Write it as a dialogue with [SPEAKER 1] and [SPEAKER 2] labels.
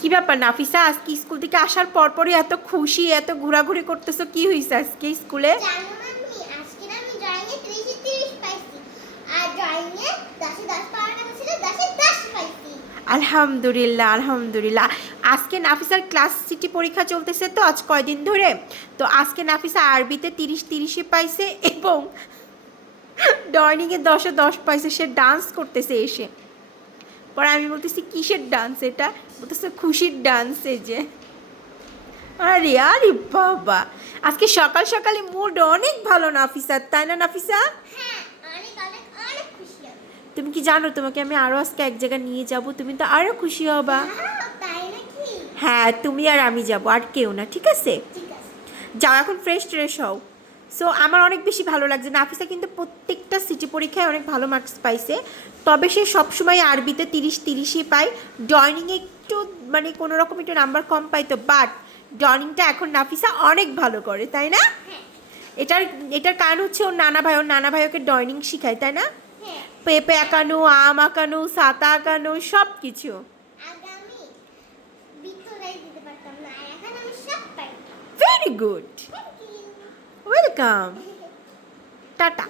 [SPEAKER 1] কি ব্যাপার নাফিসা? আজকে স্কুল থেকে আসার পর পরই এত খুশি এত ঘোরাঘুরি করতেছো কি হয়েছে আজকে স্কুলে?
[SPEAKER 2] জানো না তুমি আজকে না আমি ড্রয়িং এ 30 এ 30 পাইছি। আর ড্রয়িং এ 10 এ 10 পাওয়ার কথা ছিল 10 এ 10 পাইছি।
[SPEAKER 1] আলহামদুলিল্লাহ আলহামদুলিল্লাহ। আজকে নাফিসার ক্লাস সিটি পরীক্ষা চলতেছে তো আজ কয়দিন ধরে? তো আজকে নাফিসা আরবিতে তিরিশ তিরিশে পাইছে এবং ডয়নিংয়ে দশে দশ পাইছে সে ডান্স করতেছে এসে। পরে আমি বলতেছি কিসের ডান্স এটা? বলতেছে খুশির ডান্স এই যে। আরে আরে বাবা। আজকে সকাল সকালে মুড অনেক ভালো নাফিসার তাই না নাফিসা?
[SPEAKER 2] হ্যাঁ অনেক অনেক অনেক খুশি আমি।
[SPEAKER 1] তুমি কি জানো তোমাকে আমি আরও আজকে এক জায়গায় নিয়ে যাব? তুমি তো আরও খুশি হবা।
[SPEAKER 2] তাই নাকি?
[SPEAKER 1] হ্যাঁ তুমি আর আমি যাব আর কেউ না ঠিক আছে?
[SPEAKER 2] ঠিক আছে।
[SPEAKER 1] যাও এখন ফ্রেশ ট্রেশ হও। সো আমার অনেক বেশি ভালো লাগছে। নাফিসা কিন্তু প্রত্যেকটা সিটি পরীক্ষায় অনেক ভালো মার্কস পাইছে। তবে সে সবসময় আরবিতে তিরিশ তিরিশই পায়। ড্রয়িংয়ে একটু মানে কোনো রকম একটু নাম্বার কম পাইতো বাট ড্রয়িংটা এখন নাফিসা অনেক ভালো করে তাই না? এটার এটার কারণ হচ্ছে ওর নানা ভাই ওর নানা ভাই ওকে ড্রয়িং শিখায় তাই না? পেঁপে আঁকানো আম আঁকানো সাতা আঁকানো সব কিছু
[SPEAKER 2] very good
[SPEAKER 1] ওয়েলকাম টাটা